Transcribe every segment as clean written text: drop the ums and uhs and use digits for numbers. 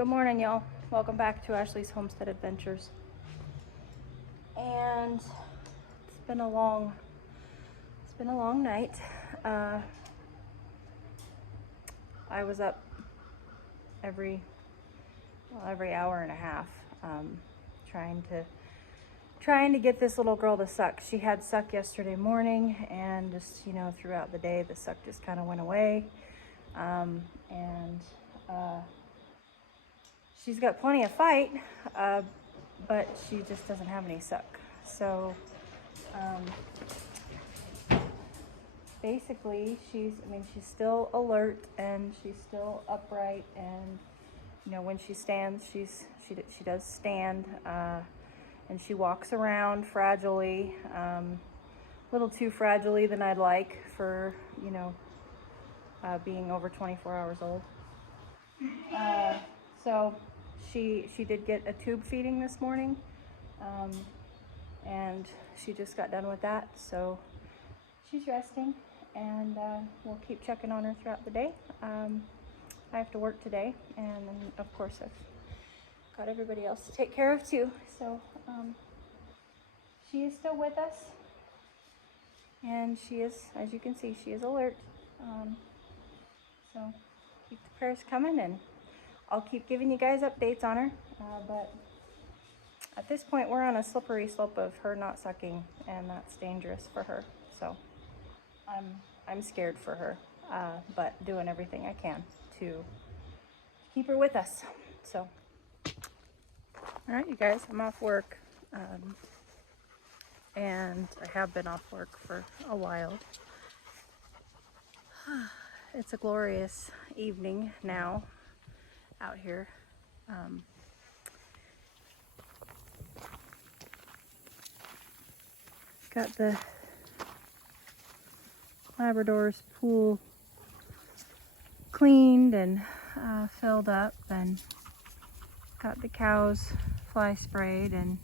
Good morning, y'all. Welcome back to Ashley's Homestead Adventures. And it's been a long night. I was up every hour and a half, trying to get this little girl to suck. She had suck yesterday morning, and just, throughout the day, the suck just kind of went away. She's got plenty of fight, but she just doesn't have any suck. So basically she's still alert, and she's still upright, and when she stands, she does stand, and she walks around fragilely, a little too fragilely than I'd like for being over 24 hours old. So she did get a tube feeding this morning, and she just got done with that, so she's resting, and we'll keep checking on her throughout the day. I have to work today, and then of course I've got everybody else to take care of too. So she is still with us, and she is, as you can see, she is alert. So keep the prayers coming, and I'll keep giving you guys updates on her. But at this point, we're on a slippery slope of her not sucking, and that's dangerous for her. So I'm scared for her, but doing everything I can to keep her with us. So, all right, you guys, I'm off work, and I have been off work for a while. It's a glorious evening now out here. Got the Labrador's pool cleaned and filled up, and got the cows fly sprayed and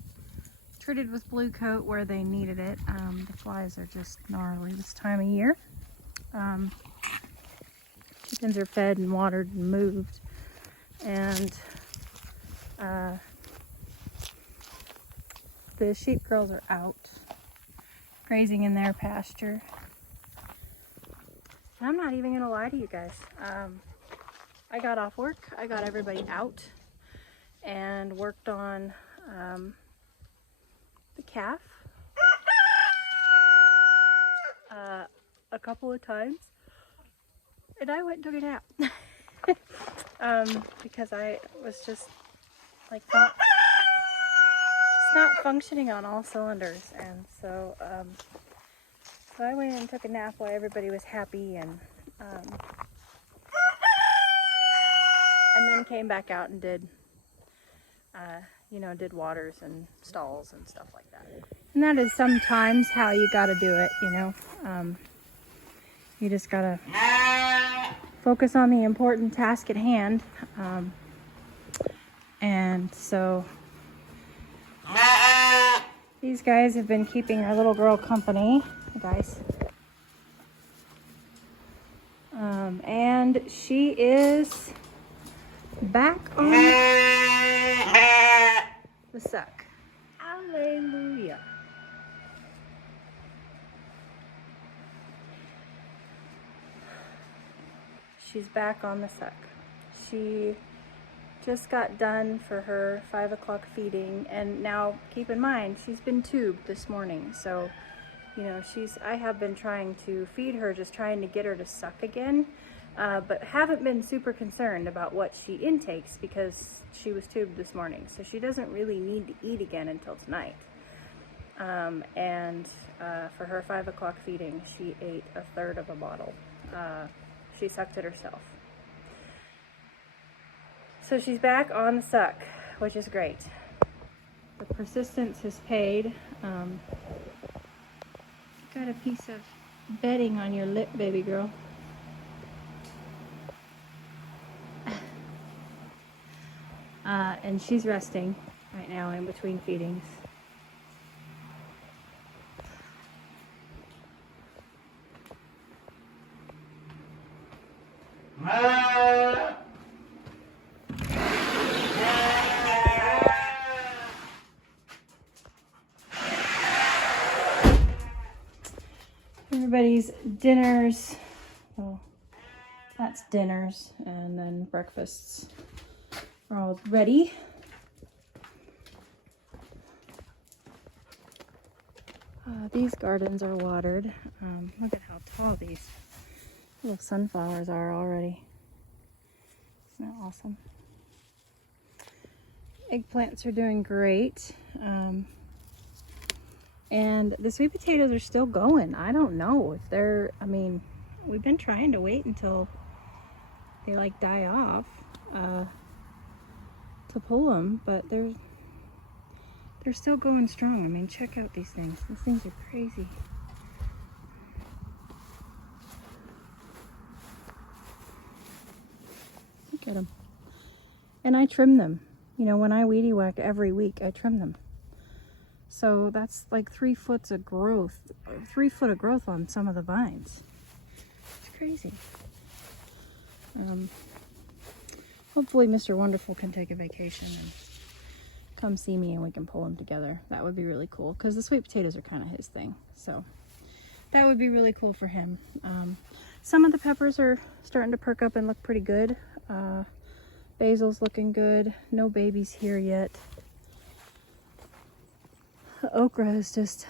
treated with blue coat where they needed it. The flies are just gnarly this time of year. Chickens are fed and watered and moved, and the sheep girls are out grazing in their pasture. And I'm not even gonna lie to you guys. I got off work, I got everybody out, and worked on the calf a couple of times, and I went and took a nap. Because I was just like not functioning on all cylinders, and so I went and took a nap while everybody was happy, and then came back out and did did waters and stalls and stuff like that. And that is sometimes how you got to do it, you just gotta focus on the important task at hand. And so these guys have been keeping our little girl company, guys. And she is back on the suck. Hallelujah. She's back on the suck. She just got done for her 5 o'clock feeding, and now keep in mind she's been tubed this morning, so I have been trying to feed her, just trying to get her to suck again, but haven't been super concerned about what she intakes because she was tubed this morning, so she doesn't really need to eat again until tonight. And for her 5 o'clock feeding, she ate 1/3 of a bottle. She sucked it herself. So she's back on the suck, which is great. The persistence has paid. Got a piece of bedding on your lip, baby girl. And she's resting right now in between feedings. Everybody's dinners, well, that's dinners, and then breakfasts are all ready. These gardens are watered. Look at how tall these little sunflowers are already. Isn't that awesome? Eggplants are doing great. And the sweet potatoes are still going. I don't know if they're, I mean, we've been trying to wait until they like die off to pull them, but they're still going strong. I mean, check out these things. These things are crazy. Look at them. And I trim them. You know, when I weedy whack every week, I trim them. So that's like 3 foot of growth, 3 foot of growth on some of the vines. It's crazy. Hopefully Mr. Wonderful can take a vacation and come see me and we can pull them together. That would be really cool because the sweet potatoes are kind of his thing. So that would be really cool for him. Some of the peppers are starting to perk up and look pretty good. Basil's looking good. No babies here yet. The okra is just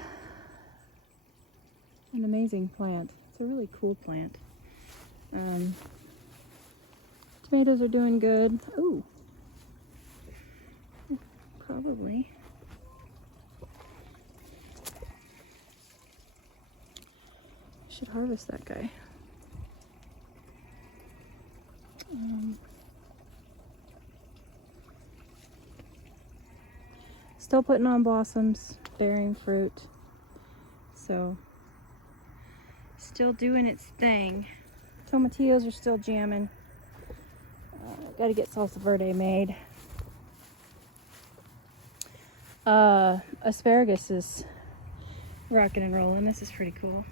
an amazing plant. It's a really cool plant. Tomatoes are doing good. Ooh. Probably. Should harvest that guy. Still putting on blossoms, bearing fruit. So, still doing its thing. Tomatillos are still jamming. Got to get salsa verde made. Asparagus is rocking and rolling. This is pretty cool.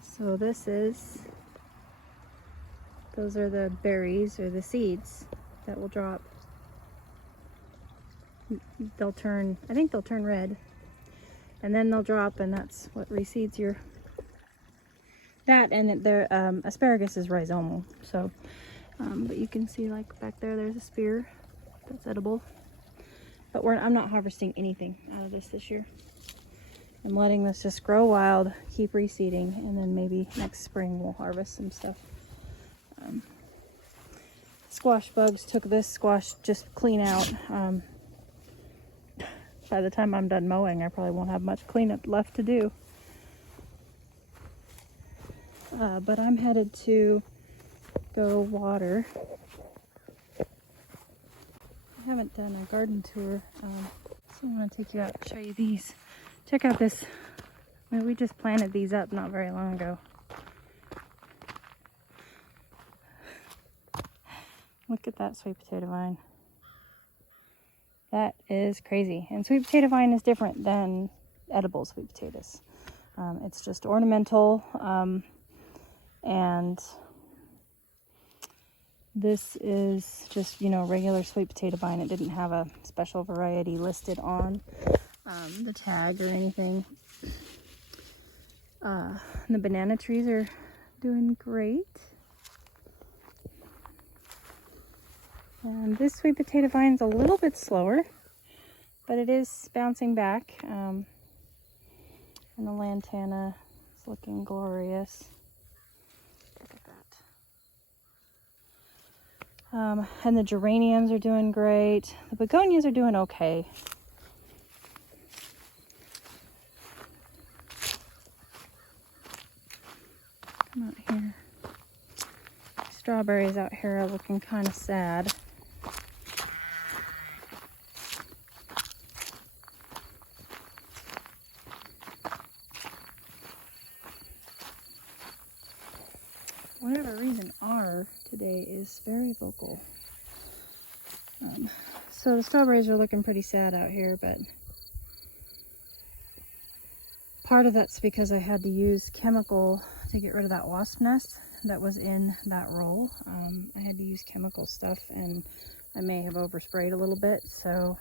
So those are the berries or the seeds that will drop. They'll turn, I think they'll turn red, and then they'll drop, and that's what reseeds your, that, and the asparagus is rhizomal. So, but you can see like back there's a spear that's edible. But I'm not harvesting anything out of this year. I'm letting this just grow wild, keep reseeding, and then maybe next spring we'll harvest some stuff. Squash bugs took this squash just clean out. By the time I'm done mowing, I probably won't have much cleanup left to do. But I'm headed to go water. I haven't done a garden tour, so I want to take you out and show you these. Check out this. I mean, we just planted these up not very long ago. Look at that sweet potato vine. That is crazy. And sweet potato vine is different than edible sweet potatoes. It's just ornamental, and this is just, you know, regular sweet potato vine. It didn't have a special variety listed on the tag or anything. The banana trees are doing great. And this sweet potato vine's a little bit slower, but it is bouncing back. And the lantana is looking glorious. Look at that. And the geraniums are doing great. The begonias are doing okay. Come out here. Strawberries out here are looking kind of sad. Whatever reason, R today is very vocal. So the strawberries are looking pretty sad out here, but part of that's because I had to use chemical to get rid of that wasp nest that was in that roll. I had to use chemical stuff, and I may have oversprayed a little bit, so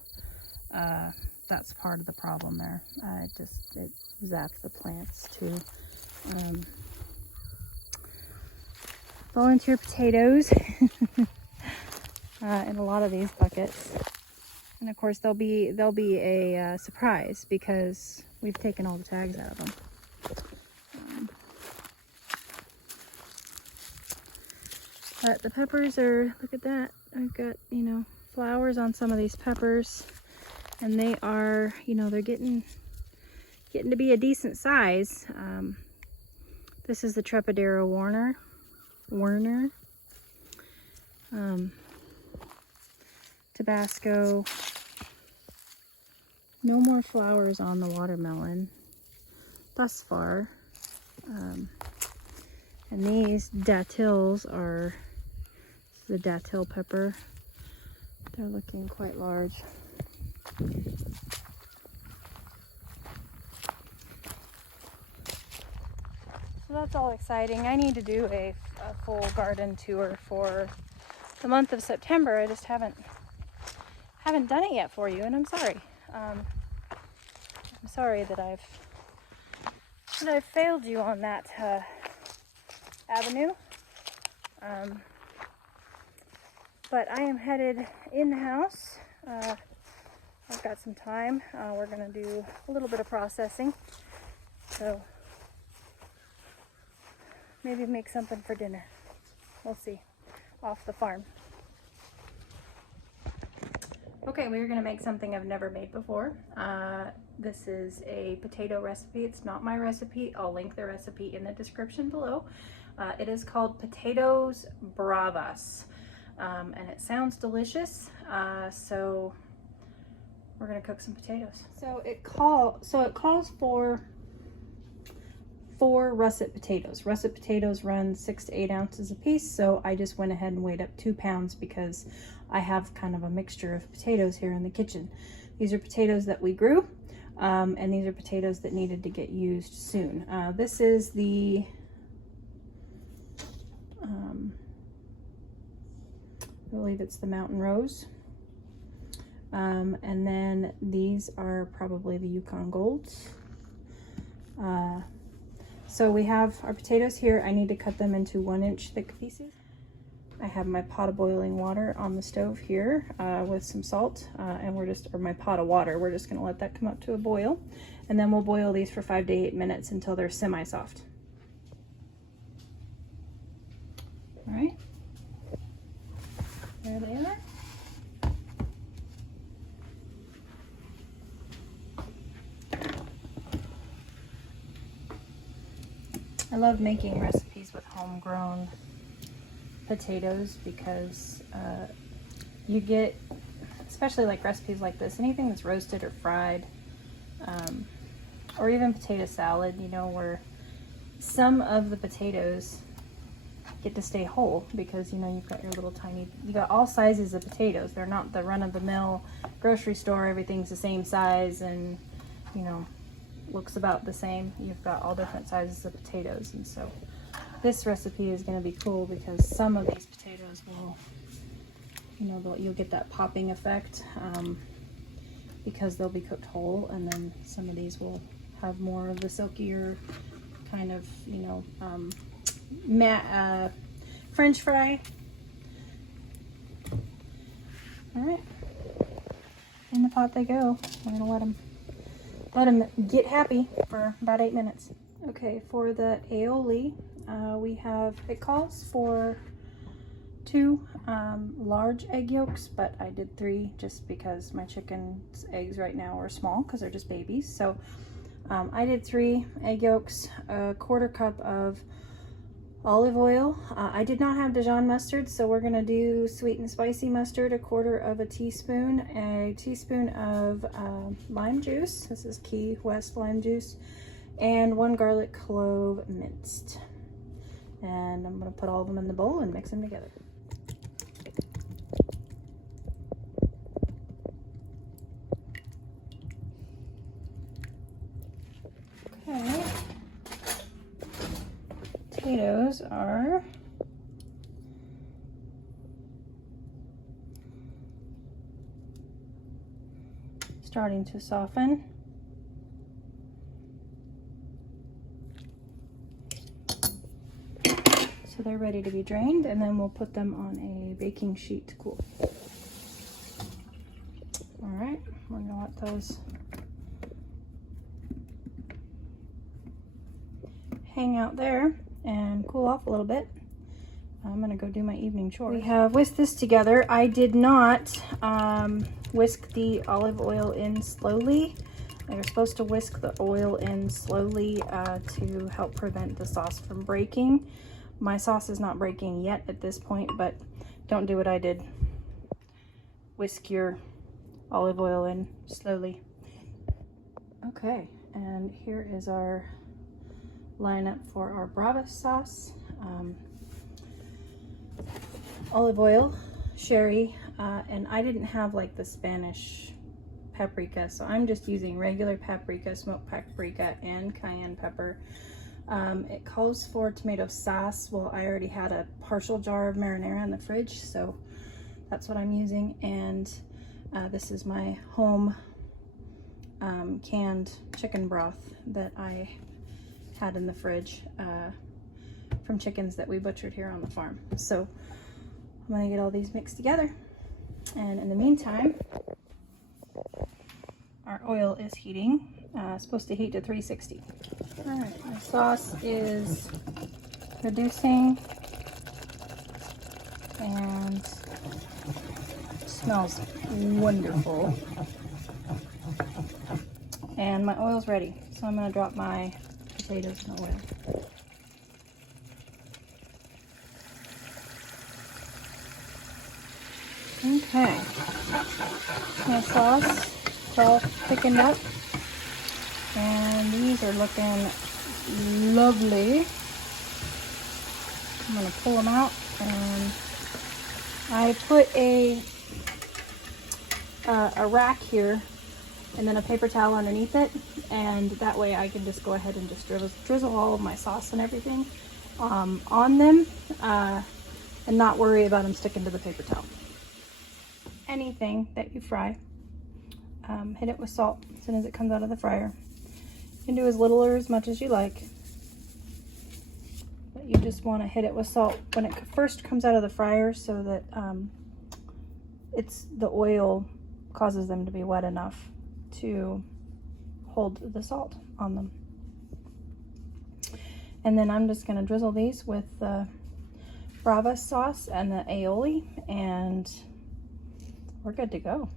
that's part of the problem there. It zapped the plants too. volunteer potatoes in a lot of these buckets. And of course they'll be a surprise because we've taken all the tags out of them. But the peppers are, look at that. I've got, you know, flowers on some of these peppers, and they are, you know, they're getting to be a decent size. This is the Trepadero Werner. Tabasco. No more flowers on the watermelon thus far. And these datils are the datil pepper. They're looking quite large. So that's all exciting. I need to do a full garden tour for the month of September. I just haven't done it yet for you, and I'm sorry. I'm sorry that I've failed you on that avenue. But I am headed in-house. I've got some time. We're gonna do a little bit of processing. So maybe make something for dinner. We'll see. Off the farm. Okay, we're gonna make something I've never made before. This is a potato recipe. It's not my recipe. I'll link the recipe in the description below. It is called Potatoes Bravas. And it sounds delicious. So we're gonna cook some potatoes. So it calls for 4 russet potatoes. Russet potatoes run 6 to 8 ounces a piece, so I just went ahead and weighed up 2 pounds because I have kind of a mixture of potatoes here in the kitchen. These are potatoes that we grew, and these are potatoes that needed to get used soon. This is the I believe it's the Mountain Rose. And then these are probably the Yukon Golds. So we have our potatoes here. I need to cut them into 1-inch thick pieces. I have my pot of boiling water on the stove here with some salt, and or my pot of water. We're just gonna let that come up to a boil, and then we'll boil these for 5 to 8 minutes until they're semi-soft. All right, there they are. I love making recipes with homegrown potatoes because you get, especially like recipes like this, anything that's roasted or fried, or even potato salad, you know, where some of the potatoes get to stay whole because, you know, you've got your little tiny, you got all sizes of potatoes. They're not the run-of-the-mill grocery store, everything's the same size and, you know, looks about the same. You've got all different sizes of potatoes, and so this recipe is going to be cool because some of these potatoes will, you know, you'll get that popping effect because they'll be cooked whole, and then some of these will have more of the silkier kind of, you know, French fry. All right, in the pot they go. I'm gonna let them get happy for about 8 minutes. Okay, for the aioli, we have, it calls for 2 large egg yolks, but I did 3 just because my chicken's eggs right now are small because they're just babies. So I did 3 egg yolks, a 1/4 cup of olive oil. I did not have Dijon mustard, so we're gonna do sweet and spicy mustard, 1/4 teaspoon, a teaspoon of lime juice. This is Key West lime juice, and 1 garlic clove minced. And I'm gonna put all of them in the bowl and mix them together. Okay. Potatoes are starting to soften. so they're ready to be drained, and then we'll put them on a baking sheet to cool. All right, we're gonna let those hang out there and cool off a little bit. I'm gonna go do my evening chores. We have whisked this together. I did not whisk the olive oil in slowly. You're supposed to whisk the oil in slowly to help prevent the sauce from breaking. My sauce is not breaking yet at this point, but don't do what I did. Whisk your olive oil in slowly. Okay, and here is our lineup for our Bravas sauce. Olive oil, sherry, and I didn't have like the Spanish paprika, so I'm just using regular paprika, smoked paprika, and cayenne pepper. It calls for tomato sauce. Well, I already had a partial jar of marinara in the fridge, so that's what I'm using. And this is my home canned chicken broth that I had in the fridge from chickens that we butchered here on the farm. So I'm gonna get all these mixed together, and in the meantime, our oil is heating. Supposed to heat to 360. All right, my sauce is reducing and smells wonderful. And my oil's ready, so I'm gonna drop my potatoes in the oil. Okay, my sauce is all thickened up, and these are looking lovely. I'm gonna pull them out, and I put a rack here and then a paper towel underneath it, and that way I can just go ahead and just drizzle all of my sauce and everything on them and not worry about them sticking to the paper towel. Anything that you fry, hit it with salt as soon as it comes out of the fryer. You can do as little or as much as you like, but you just want to hit it with salt when it first comes out of the fryer, so that the oil causes them to be wet enough to hold the salt on them. And then I'm just going to drizzle these with the Bravas sauce and the aioli, and we're good to go.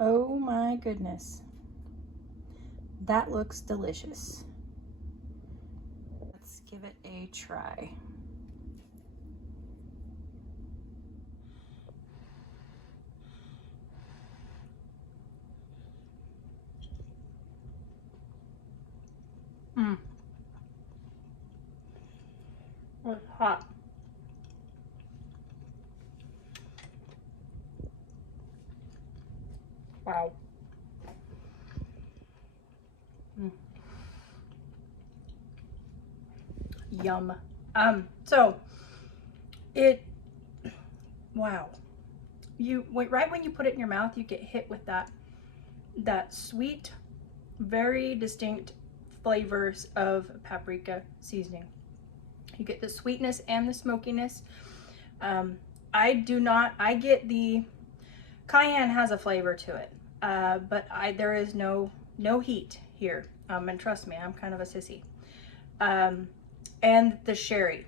Oh my goodness, that looks delicious. Let's give it a try. It's hot. Wow. Yum. So wow. Right when you put it in your mouth, you get hit with that sweet, very distinct flavors of paprika seasoning. You get the sweetness and the smokiness. I get the cayenne has a flavor to it, but there is no heat here. And trust me, I'm kind of a sissy. And the sherry.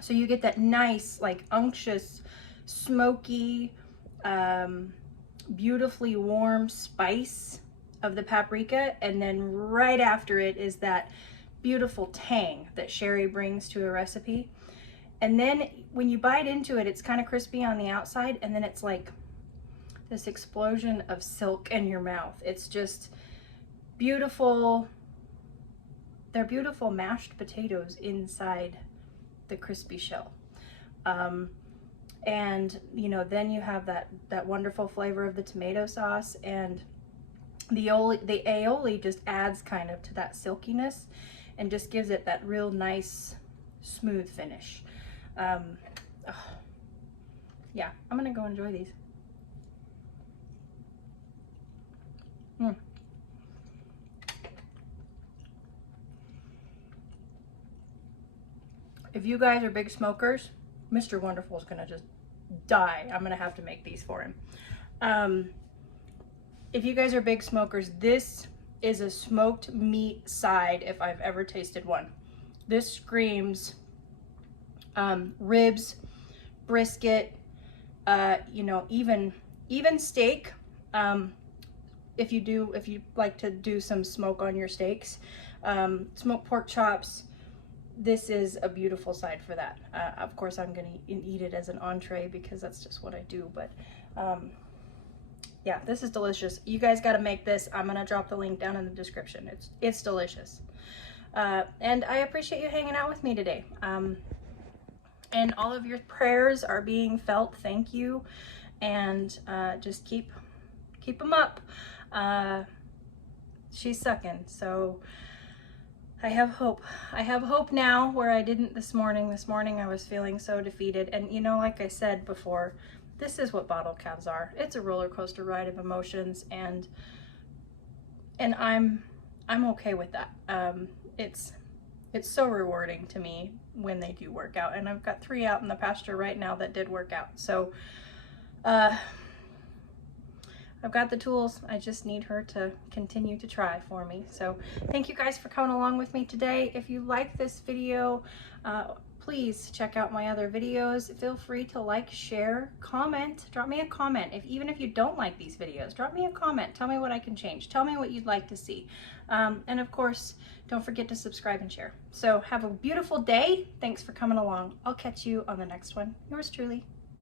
So you get that nice, like, unctuous, smoky, beautifully warm spice of the paprika, and then right after it is that beautiful tang that sherry brings to a recipe. And then when you bite into it, it's kind of crispy on the outside, and then it's like this explosion of silk in your mouth. It's just beautiful. They're beautiful mashed potatoes inside the crispy shell. And then you have that wonderful flavor of the tomato sauce, and the aioli just adds kind of to that silkiness and just gives it that real nice smooth finish. Yeah, I'm gonna go enjoy these. if you guys are big smokers, Mr. Wonderful is gonna just die. I'm gonna have to make these for him. If you guys are big smokers, this is a smoked meat side if I've ever tasted one. This screams ribs, brisket, you know, even steak. If you like to do some smoke on your steaks, smoked pork chops, this is a beautiful side for that. Of course, I'm gonna eat it as an entree because that's just what I do, but yeah, this is delicious. You guys got to make this. I'm gonna drop the link down in the description. It's delicious. And I appreciate you hanging out with me today. And all of your prayers are being felt. Thank you. And just keep them up. She's sucking, so I have hope. I have hope now where I didn't this morning. This morning I was feeling so defeated. And you know, like I said before, this is what bottle calves are. It's a roller coaster ride of emotions, and I'm okay with that. It's so rewarding to me when they do work out, and I've got 3 out in the pasture right now that did work out. So I've got the tools. I just need her to continue to try for me. So thank you guys for coming along with me today. If you like this video, please check out my other videos. Feel free to like, share, comment. Drop me a comment. Even if you don't like these videos, drop me a comment. Tell me what I can change. Tell me what you'd like to see. And of course, don't forget to subscribe and share. So have a beautiful day. Thanks for coming along. I'll catch you on the next one. Yours truly.